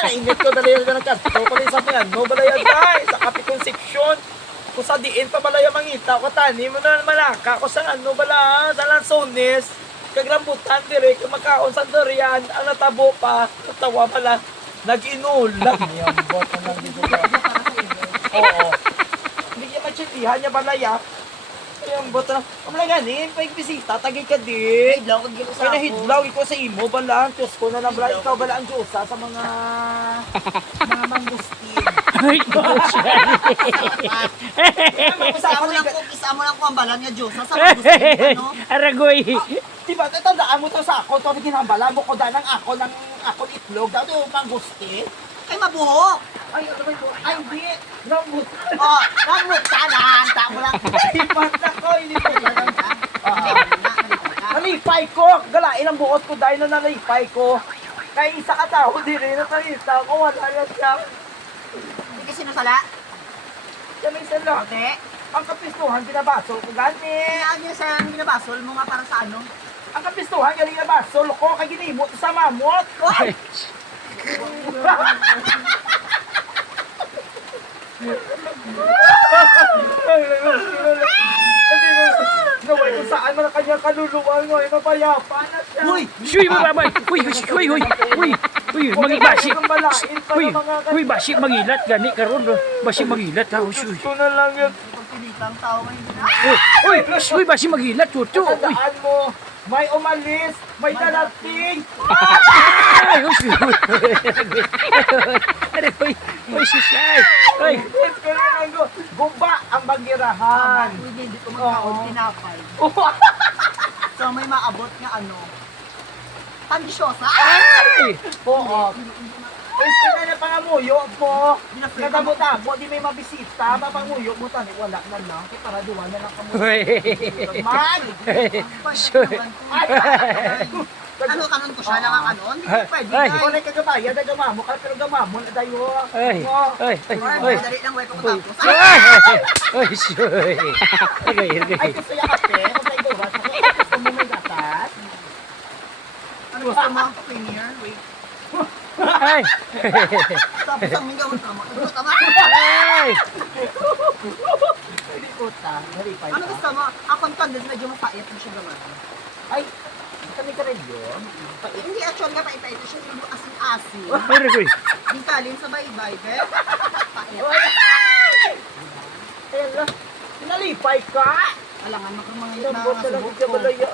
Nainit ko dali na nagkasto ko rin sa mga no balaya guys sa kape conception kung sa diin pa balaya mangita ko tani mo na malaka ko sa ano bala sa Lanzones kagrambutan dire kung makaon sa durian ang natabo pa tawa pala nag-inulan yung boto ng dito oo hindi niya machilihan niya balaya yung boto na kamala ganin pagbisita tagay ka din Hidlaw ko gilo sa kaya ako. hidlaw ikaw sa imo bala Diyos ko na lang bala ikaw bala ang Diyosa sa mga mangustin Ay, siya. Isa mo lang ko ang balang niya, Diyos. Nasa mga ano? Aragoy. diba tandaan mo to sa ako to ginambala mo ko danang ako ng ako itlog daw to mangustin Ay, mabuhok. ay ano ba ito ay hindi nambut Oh, namut ka na. Hanta mo lang. ipat na ko hindi ko nalipay ko galain ang buot ko dahil na nalipay ko kaya isa ka tao di rin natalita ko wala na siya Hindi kasi nasala. siya may sala Hindi. ang kapistuhan binabaso ko gani Kaya niya sa binabasol mo nga para sa ano? ang kapistuhan galing binabaso ko kay ginimot sa mamot Ay! Gawin kung saan man ang kanyang kaluluwa ngayon, mapayapa na siya. Uy! Shuy, babay. Uy, magibasi. Uy, basi mangilat gani karon. Basi mangilat ha, shuy. Gusto na lang yun. Pagpilitang tao ngayon. Uy, basi magilat tuto. Uy. Tandaan mo, may umalis, may darating. Ay, shuy. Aragoy. Uy, sisay. Uy. Gusto na lang yun. Guba ang bagirahan. Hindi ko magkaon tinapay. So may maabot nga ano. Pandisyosa. Ay. Oo. Gusto na na pangamuyo mo. Nagamo-tamo, di may mabisita. Mapanguyo mo tani, wala na lang. Kaya para duwa na lang kamuyo. Uy. Man! Shuy. Ano kanon ko siya lang ang ano? Hindi ko pwede. Ay. Ikaw na kagabaya, nagamamo ka, pero gamamo na tayo. Ay. Ay. Ay. Dali lang way ko tapos. Ay, shuy. Aragoy, Ay, aragoy. gusto yung kape, kung tayo gawa, gusto mo may gatas. Ano gusto mo? Premier? Wait. Ay. Tapos ang mga tama. Ano tama? Ay. Hindi ko ta, naripay Ano ka. gusto mo? Akong tandem medyo mapait mo siya gawa. Ay, kami ka rin yun. Hindi actually nga pait-pait siya yung asin-asin. Aragoy. Di kalin sa baybay, be. Pait. Ayan lang, nalipay ka. Alangan mo kung mga Lambot na lang subok siya ko. balaya.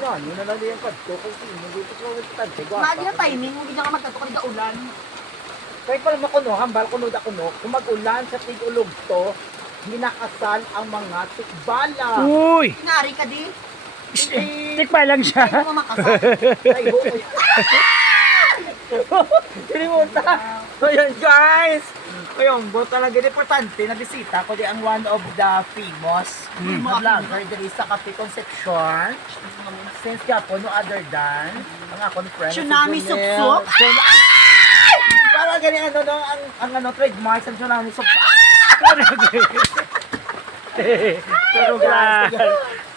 Ano na lang yung kadto kung sino dito sa mga tante. Mali na timing, hindi na nga magkato ka ulan. Kaya pala makuno, hambal kuno da kuno, kung mag-ulan sa tig-ulog to, hinakasal ang mga tikbala. Uy. Tinari ka di. Tikpa lang siya. Ay, mo makasal. Ay, hoy. Kinimuta. So yun guys. Ayun, bo talaga importante na bisita ko di ang one of the famous vlogger diri sa Cafe Concepcion. Since kapo no other than ang akong friend. Tsunami si Junel. Sup-sup? Para gani ano no ang ano trademark sa Tsunami Sup. Pero klaro.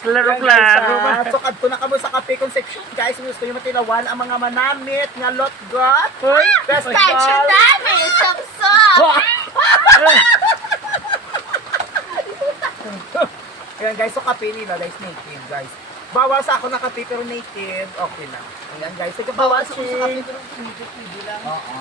Klaro, klaro. So kadto na kamo sa Cafe Concepcion guys, gusto niyo matilawan ang mga manamit nga lotgot. Uy. Best Tsunami! Sup-sup! Ayan guys, so kape nila guys, native guys. Bawal sa ako na kape pero native, okay lang. Ayan guys, sige Bawal bawal sa kung sa kapit pero hindi lang. Oo.